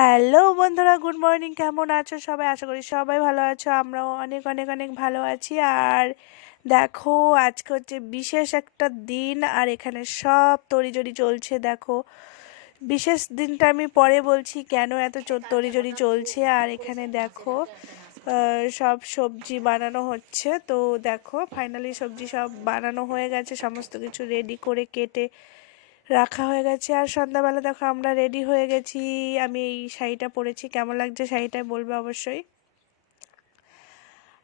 Hello বন্ধুরা, good morning. কেমন আছো সবাই? আশা করি সবাই ভালো আছো। আমরাও অনেক অনেক অনেক ভালো আছি। আর দেখো, আজকে হচ্ছে বিশেষ একটা দিন, আর এখানে সব তড়িজড়ি চলছে। দেখো, বিশেষ দিনটা আমি পরে বলছি কেন এত তড়িজড়ি চলছে। আর এখানে দেখো সব সবজি বানানো হচ্ছে। তো দেখো, ফাইনালি সবজি সব বানানো হয়ে গেছে, সমস্ত কিছু রেডি করে কেটে রাখা হয়ে গেছে। আর সন্ধ্যাবেলা দেখো আমরা রেডি হয়ে গেছি। আমি এই শাড়িটা পরেছি, কেমন লাগছে শাড়িটা বলবে অবশ্যই।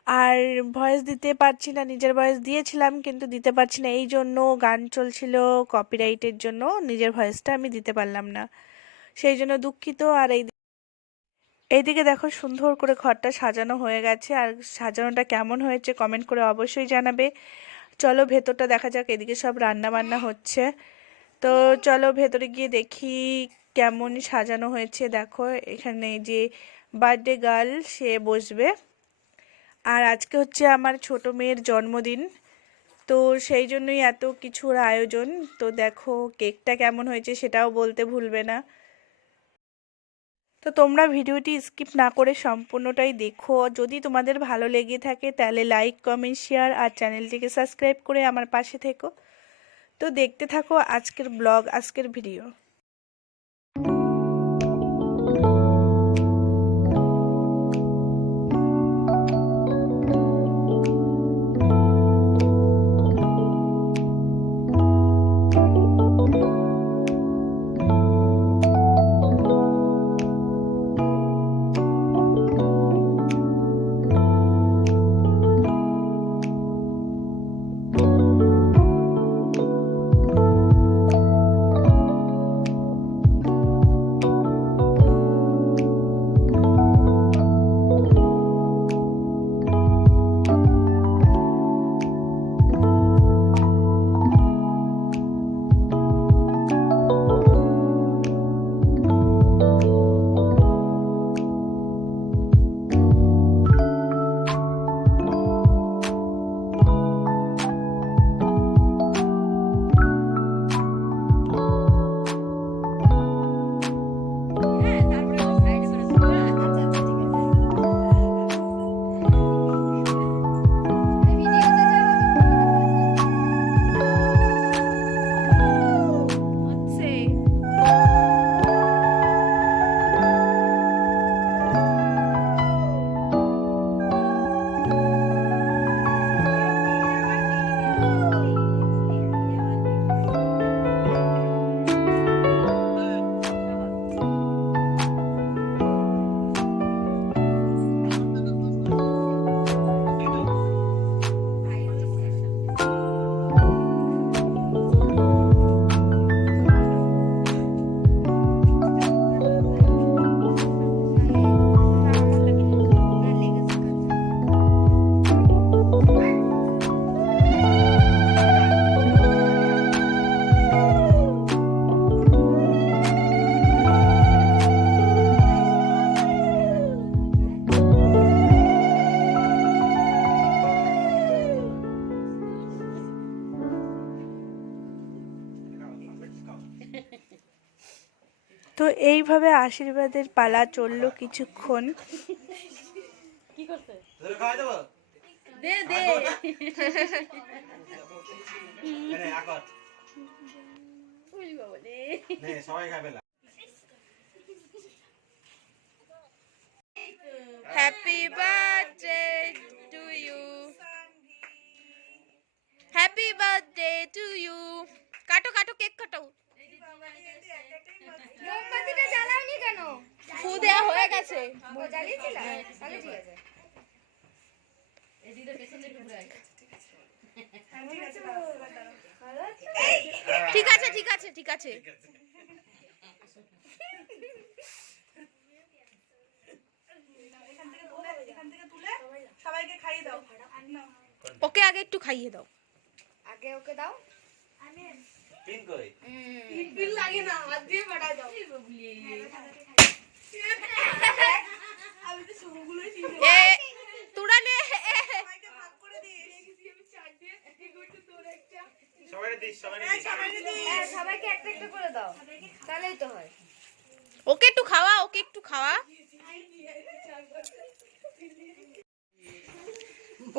আর ভয়েস দিতে পারছি না, নিজের ভয়েস দিয়েছিলাম কিন্তু দিতে পারছি না, এই জন্য গান চলছিল কপিরাইটের জন্য নিজের ভয়েসটা আমি দিতে পারলাম না, সেই জন্য দুঃখিত। আর এইদিকে দেখো সুন্দর করে ঘরটা সাজানো হয়ে গেছে। আর সাজানোটা কেমন হয়েছে কমেন্ট করে অবশ্যই জানাবে। চলো ভেতরটা দেখা যাক। এদিকে সব রান্না বান্না হচ্ছে, তো চলো ভেতরে গিয়ে দেখি কেমন সাজানো হয়েছে। দেখো এখানে যে বার্থডে গার্ল সে বসবে, আর আজকে হচ্ছে আমার ছোট মেয়ের জন্মদিন, তো সেই জন্যই এত কিছুর আয়োজন। তো দেখো কেকটা কেমন হয়েছে সেটাও বলতে ভুলবে না। তো তোমরা ভিডিওটি স্কিপ না করে সম্পূর্ণটাই দেখো। যদি তোমাদের ভালো লেগে থাকে তাহলে লাইক, কমেন্ট, শেয়ার আর চ্যানেলটিকে সাবস্ক্রাইব করে আমার পাশে থেকো। তো দেখতে থাকো আজকের ব্লগ, আজকের ভিডিও। তো এইভাবে আশীর্বাদের পালা চললো কিছুক্ষণ। কি করতে দে দে সবাই খাবে। Happy birthday to you, happy birthday to you. কাটো কাটো, কেক কাটো। মোমবাতিটা জ্বালাওনি কেন? ফু দেয়া হয়ে গেছে। জ্বালিয়েছিলা? তাহলে ঠিক আছে। এদিকে পেছনে ঘুরাই। ঠিক আছে ঠিক আছে ঠিক আছে। সবাইকে খাইয়ে দাও। ওকে আগে একটু খাইয়ে দাও। আগে ওকে দাও। পিন কই? পিন লাগে না, হাত দিয়ে বাড়া দাও। আমি তো সবগুলোই চিনি। এ তোরা নে, সবাইকে ভাগ করে দিস। আমি চার দিয়ে এক একটু তোর একটা। সবাইকে দিস, সবাইকে দিস। সবাইকে একটা একটা করে দাও, তাহলেই তো হয়। ওকে একটু খাওয়া, ওকে একটু খাওয়া।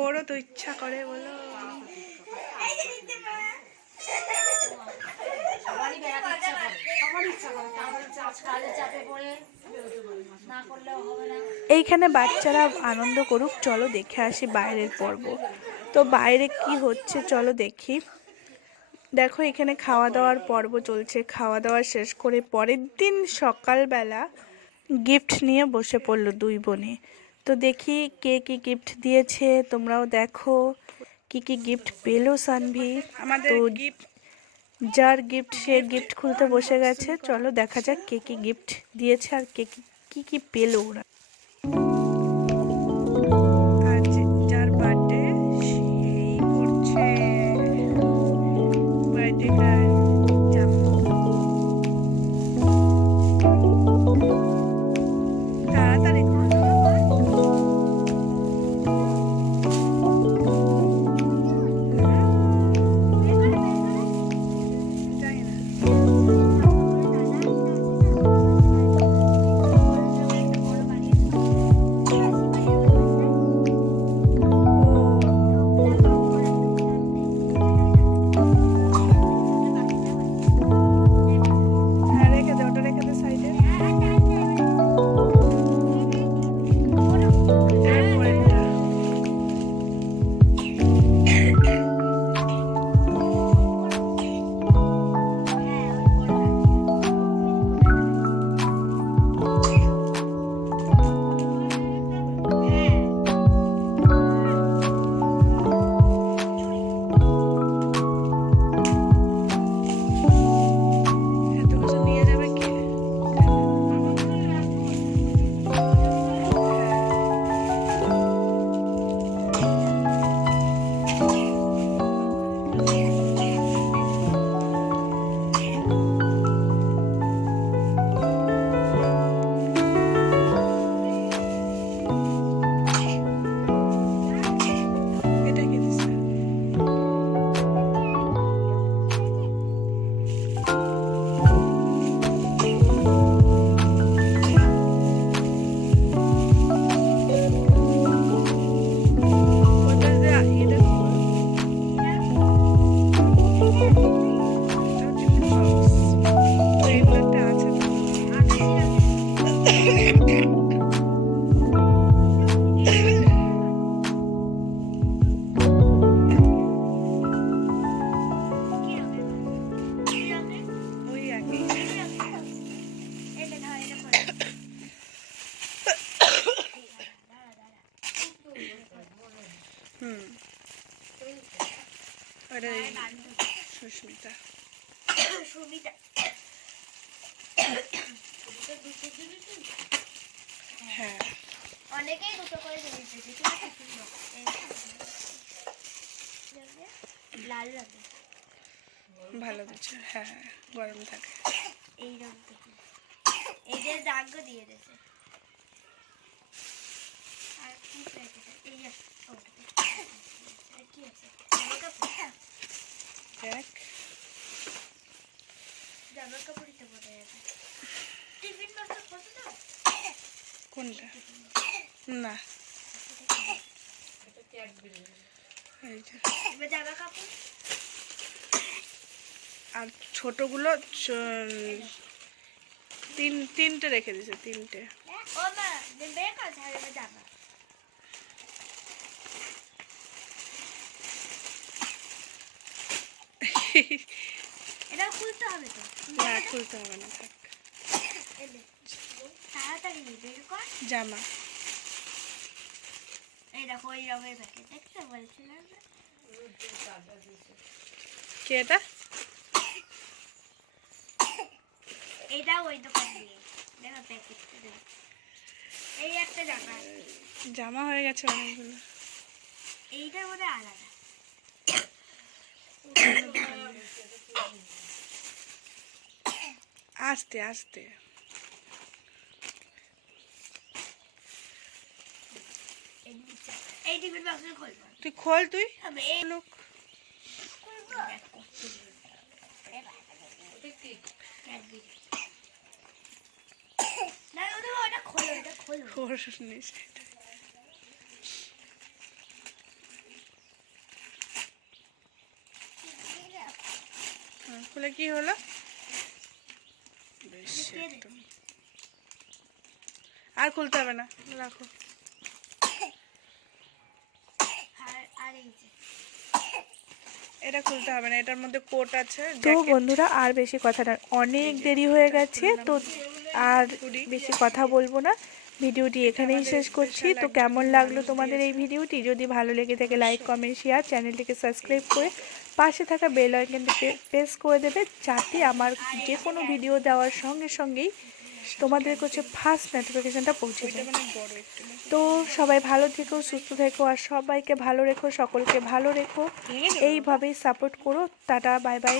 ওরও তো ইচ্ছা করে বলো। এইখানে বাচ্চারা আনন্দ করুক, চলো দেখে আসি বাইরের পর্ব। তো বাইরে কি হচ্ছে চলো দেখি। দেখো এখানে খাওয়া দাওয়ার পর্ব চলছে, খাওয়া দাওয়া শেষ করে পরের দিন সকালবেলা গিফট নিয়ে বসে পড়লো দুই বোনে। তো দেখি কে কি গিফট দিয়েছে, তোমরাও দেখো কি কি গিফট পেলো সানভি। আমাদের গিফট, যার গিফট সে গিফট খুলতে বসে গেছে, চলো দেখা যাক কে কি গিফট দিয়েছে আর কে কি কি পেলো ওরা। আজ যার বার্থডে সেই করছে বার্থডে গার্ল। তাড়াতাড়ি রেখে দে, ওটা রেখে দে সাইডে। এরপরেরটা এত কিছু নিয়ে যাবে কে? এটা কি দিছে? ওটা যে এটা বক্স, তো এগুলো একটা আছে তো। ওই একই। হুম, ওটা সুস্মিতা। হ্যাঁ অনেকেই দুটো করে জিনিস দিয়েছে, লাল রঙের ভালো দিচ্ছে, হ্যাঁ গরম থাকে। এই রঙটা এই যে দাগও দিয়ে দিয়েছে। আর কি প্যাকেট এই যে কি আছে দেখ জামা কাপড়ই তো বোঝা যাবে। টিফিন বক্স কত দাও? কোনটা? না এই যে। এবার জামা কাপড় আর ছোটগুলো তিনটে রেখে দিছে, তিনটে। ও মা নেবে কাজ হারে জামা। এটা খুলতে হবে তো? না খুলতে হবে না, থাক। তাড়াতাড়ি বের কর জামা। এই দেখো এই রঙের প্যাকেট দেখতে বলছিলাম না? কে এটা? এটা ওই দোকান দিয়ে দেখো প্যাকেটটা দেখো। এই একটা জামা, জামা হয়ে গেছে অনেকগুলো। এইটার মধ্যে আলাদা। আস্তে আস্তে। এই টিফিন বক্স খুলবো তুই খোল, তুই আমি এই লোক। দেখো। 1 না ওটা খোলো, এটা খোলো। ওর নিচে এটা। খুলে কি হলো? বেশ, একদম। আর খুলতে হবে না, রাখো। আর এই যে এটা খুলতে হবে না, এটার মধ্যে কোট আছে। তো বন্ধুরা আর বেশি কথা না, অনেক দেরি হয়ে গেছে, তো আর বেশি কথা বলবো না, ভিডিওটি এখানেই শেষ করছি। তো কেমন লাগলো তোমাদের এই ভিডিওটি? যদি ভালো লেগে থাকে লাইক কমেন্ট শেয়ার, চ্যানেলটিকে সাবস্ক্রাইব করে পাশে থাকা বেল আইকনটি প্রেস করে দেবে, যাতে আমার যে কোনো ভিডিও দেওয়ার সঙ্গে সঙ্গেই তোমাদের কাছে ফার্স্ট নোটিফিকেশনটা পৌঁছে যায়। তো সবাই ভালো থেকো, সুস্থ থেকো, আর সবাইকে ভালো রেখো, সকলকে ভালো রেখো, এইভাবেই সাপোর্ট করো। Tata, bye bye.